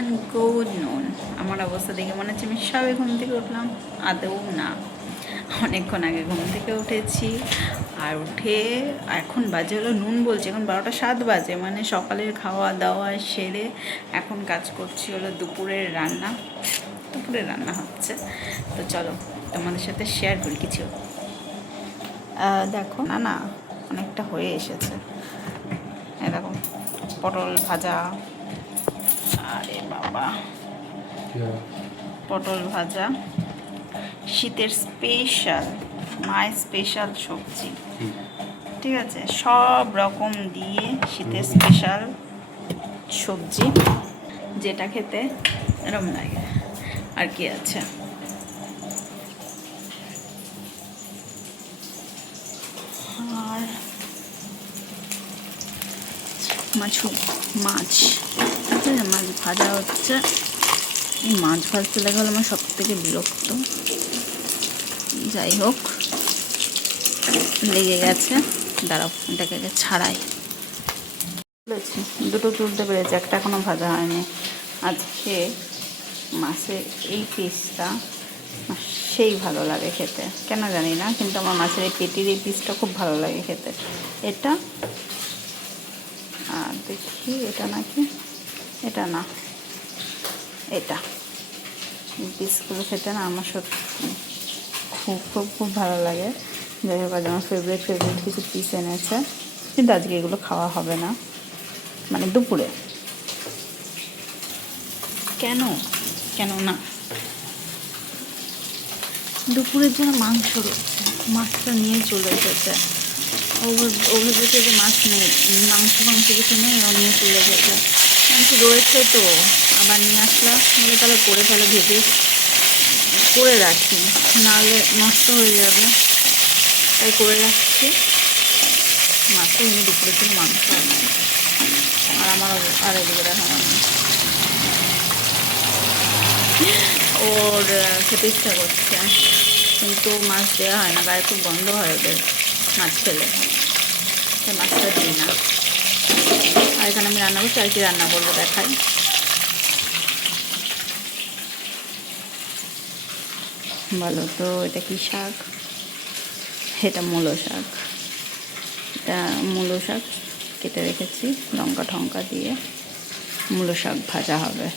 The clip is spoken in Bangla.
এভরিওয়ান গুড নুন আমার অবস্থা দেখে মনে হচ্ছে আমি সবে ঘুম থেকে উঠলাম। আদৌ না। অনেকক্ষণ আগে ঘুম থেকে উঠেছি আর উঠে এখন বাজে হলো নুন বলছে। এখন বারোটা সাত বাজে। মানে সকালের খাওয়া দাওয়া সেরে এখন কাজ করছি হলো দুপুরের রান্না। দুপুরের রান্না হচ্ছে। তো চলো তোমাদের সাথে শেয়ার করি কিছু। দেখো, না না, অনেকটা হয়ে এসেছে। দেখো, পটল ভাজা। আরে বাবা। পটল ভাজা। শীতের স্পেশাল মায়ের স্পেশাল সবজি। ঠিক আছে? সব রকম দিয়ে শীতের স্পেশাল সবজি যেটা খেতে এরম লাগে। আর কি আছে? আর মাছু মাছ। মাছ ভাজা হচ্ছে। এই মাছ ভাজতে লাগে হলো আমার সব থেকে বিরক্ত। যাই হোক, লেগে গেছে। দাঁড়াও, এটাকে ছাড়াই। দুটো তুলতে পেরেছি, একটা এখনও ভাজা হয়নি। আজকে মাছের এই পিসটা সেই ভালো লাগে খেতে। কেন জানি না, কিন্তু আমার মাছের এই পেটির এই পিসটা খুব ভালো লাগে খেতে। এটা, আর দেখি, এটা নাকি এটা না। এটা। পিসগুলো খেতে না আমার সত্যি খুব খুব খুব ভালো লাগে। যাই হোক, আজ আমার ফেভারিট ফেভারিট কিছু পিস এনেছে। কিন্তু আজকে এগুলো খাওয়া হবে না। মানে দুপুরে। কেন? কেন না? দুপুরের জন্য মাংস রয়েছে, মাছটা নিয়ে চলে এসেছে। ও ভাব- ও ভেবেছে যে মাছ নেই। মাংস মাংস কিছু নেই ও নিয়ে চলে গেছে। মাংস রয়েছে তো আবার নিয়ে আসলাম। বলে তাহলে করে ফেলে ভেবে করে রাখি, নাহলে নষ্ট হয়ে যাবে। তাই করে রাখছি। মাছটা এমনি দুপুরের জন্য মাংস আর আমার আর এদিকে দেখা ওর খেতে ইচ্ছা করছে। কিন্তু মাছ দেওয়া হয় না, গায়ে খুব গন্ধ হয় ওদের মাছ খেলে। মাছটা দিই না। রান্না করছি, আর কি রান্না করব দেখাই। বলো তো, এটা কি শাক? এটা মূলো শাক। এটা মূলো শাক কেটে রেখেছি লঙ্কা ঠঙ্কা দিয়ে। মূলো শাক ভাজা হবে।